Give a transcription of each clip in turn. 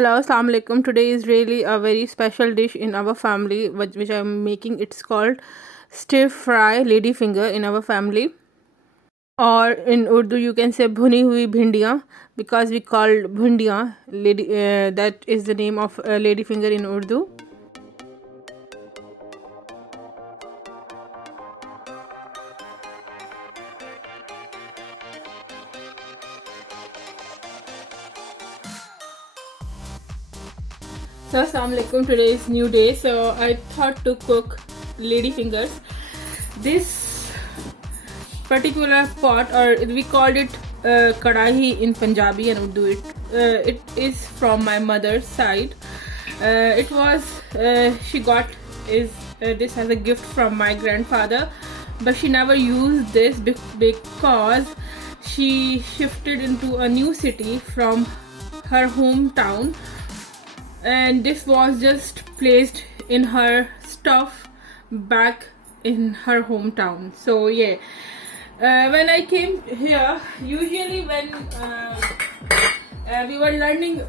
Hello, Assalamu alaikum. Today is really a very special dish in our family, which I'm making. It's called stir fry lady finger in our family, or in Urdu you can say bhuni hui bhindiyan because we called bhindiyan lady. That is the name of lady finger in Urdu. So Assalamu alaikum. Today is new day, so I thought to cook lady fingers. This particular pot, or we called it kadahi in Punjabi and Urdu. It is from my mother's side. It was she got this as a gift from my grandfather, but she never used this because she shifted into a new city from her hometown, and this was just placed in her stuff back in her hometown. So yeah, when I came here, usually when we were learning,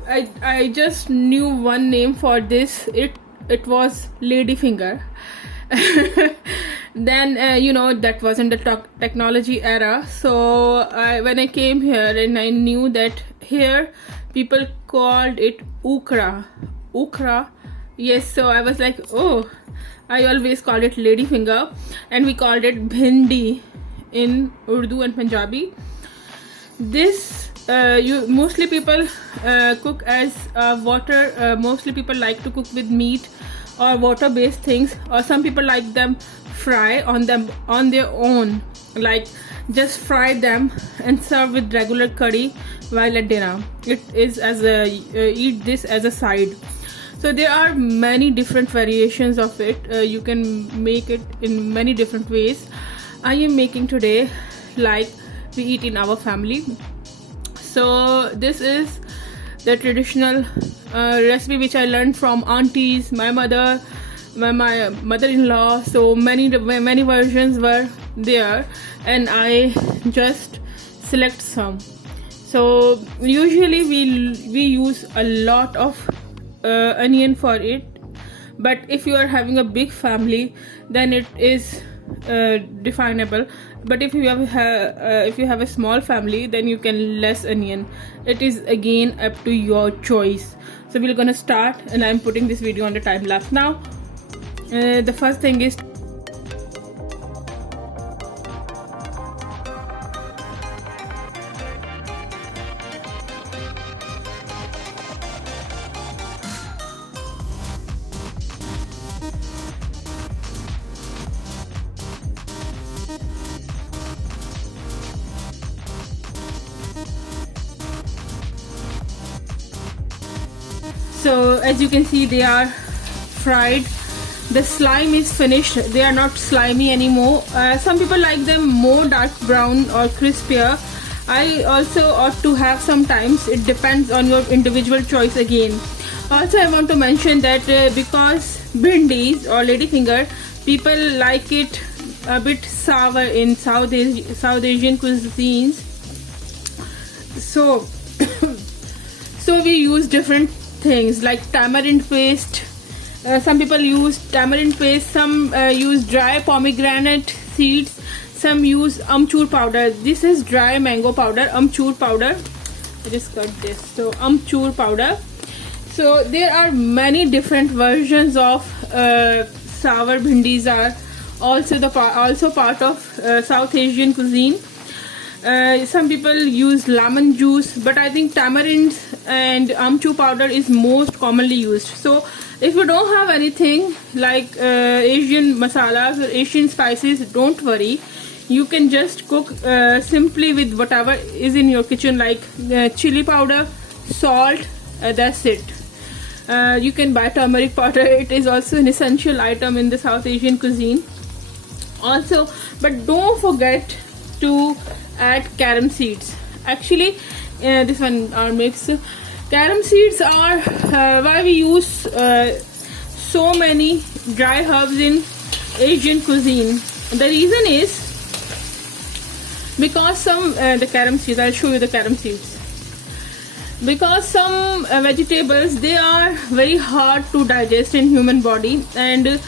I just knew one name for this. It was lady finger. Then that wasn't the technology era, so when I came here and I knew that here people called it ukra. Yes, so I was like, oh, I always called it lady finger, and we called it bhindi in Urdu and Punjabi. This mostly people cook as water. Mostly people like to cook with meat or water based things, or some people like them fry on their own, like just fry them and serve with regular curry while at dinner. It is as a eat this as a side. So there are many different variations of it. You can make it in many different ways. I am making today like we eat in our family. So this is the traditional recipe which I learned from aunties, my mother, my mother-in-law. So many versions were there, and I just select some. So usually we use a lot of onion for it, but if you are having a big family, then it is definable. But if you have a small family, then you can less onion. It is again up to your choice. So we're gonna start, and I'm putting this video on the time lapse now. The first thing is so as you can see, they are fried. The slime is finished. They are not slimy anymore. Some people like them more dark brown or crispier. I also ought to have sometimes. It depends on your individual choice again. Also, I want to mention that because bhindis or ladyfinger, people like it a bit sour in South Asian cuisines. So so we use different things like tamarind paste. Some people use tamarind paste, some use dry pomegranate seeds, some use amchur powder. This is dry mango powder, amchur powder. I just cut this. So amchur powder. So there are many different versions of sour bhindis are also part of South Asian cuisine. Some people use lemon juice, but I think tamarind and amchur powder is most commonly used. So if you don't have anything like Asian masalas or Asian spices, don't worry. You can just cook simply with whatever is in your kitchen, like chili powder, salt. That's it. You can buy turmeric powder. It is also an essential item in the South Asian cuisine. Also, but don't forget to add carom seeds. Actually, this one are mixed. Carom seeds are why we use so many dry herbs in Asian cuisine. The reason is because the carom seeds. I'll show you the carom seeds. because some vegetables, they are very hard to digest in human body, and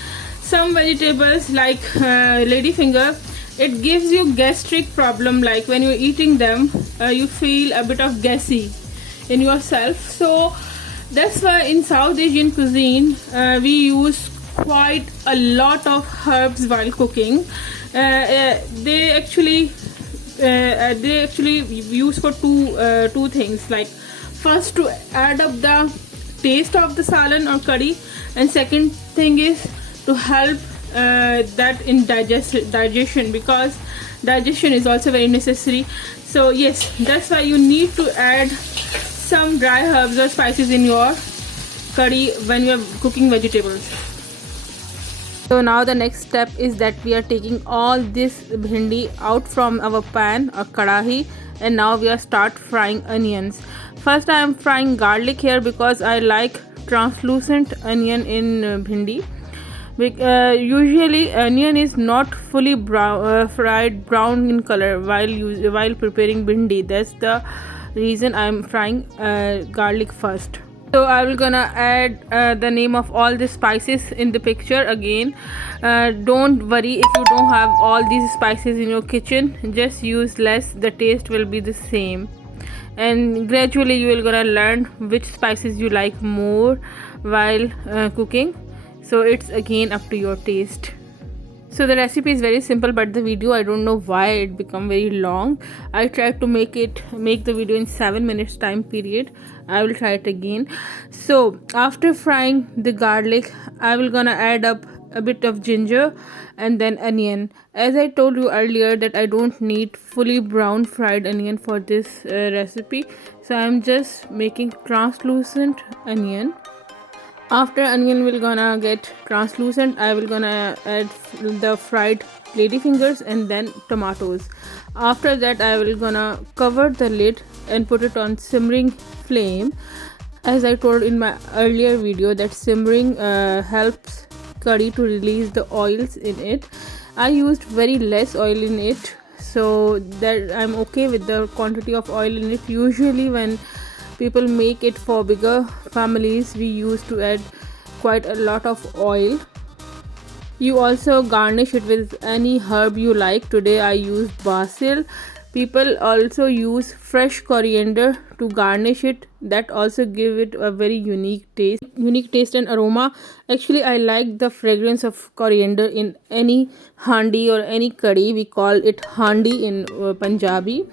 some vegetables like ladyfinger, it gives you gastric problem, like when you're eating them you feel a bit of gassy in yourself. So that's why in South Asian cuisine we use quite a lot of herbs while cooking. They actually use for two things, like first to add up the taste of the salan or curry, and second thing is to help that in digestion, because digestion is also very necessary. So yes, that's why you need to add some dry herbs or spices in your curry when you are cooking vegetables. So now the next step is that we are taking all this bhindi out from our pan or kadahi, and now we are start frying onions. First I am frying garlic here because I like translucent onion in bhindi. Usually onion is not fully fried brown in color while preparing bhindi. That's the reason I am frying garlic first. So I will gonna add the name of all the spices in the picture again. Don't worry if you don't have all these spices in your kitchen, just use less, the taste will be the same, and gradually you will gonna learn which spices you like more while cooking. So it's again up to your taste. So the recipe is very simple, but the video, I don't know why it become very long. I tried to make the video in 7 minutes time period. I will try it again. So after frying the garlic, I will gonna add up a bit of ginger and then onion. As I told you earlier that I don't need fully brown fried onion for this recipe, so I'm just making translucent onion. After onion will gonna get translucent, I will gonna add the fried ladyfingers and then tomatoes. After that I will gonna cover the lid and put it on simmering flame. As I told in my earlier video that simmering helps curry to release the oils in it. I used very less oil in it, so that I'm okay with the quantity of oil in it. Usually when people make it for bigger families, we used to add quite a lot of oil. You also garnish it with any herb you like. Today I used basil. People also use fresh coriander to garnish it. That also give it a very unique taste and aroma. Actually I like the fragrance of coriander in any handi or any curry. We call it handi in Punjabi.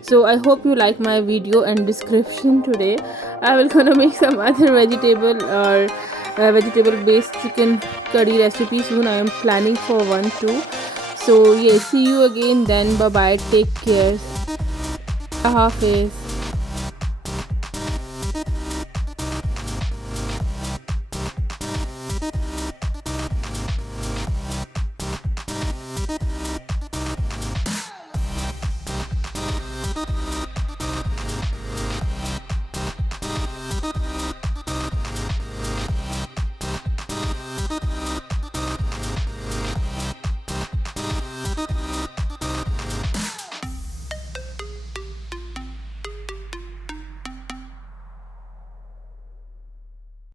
So I hope you like my video and description today. I will gonna make some other vegetable or vegetable based chicken curry recipe soon. I am planning for one too. So yeah, see you again then. Bye bye, take care. Allah Hafiz.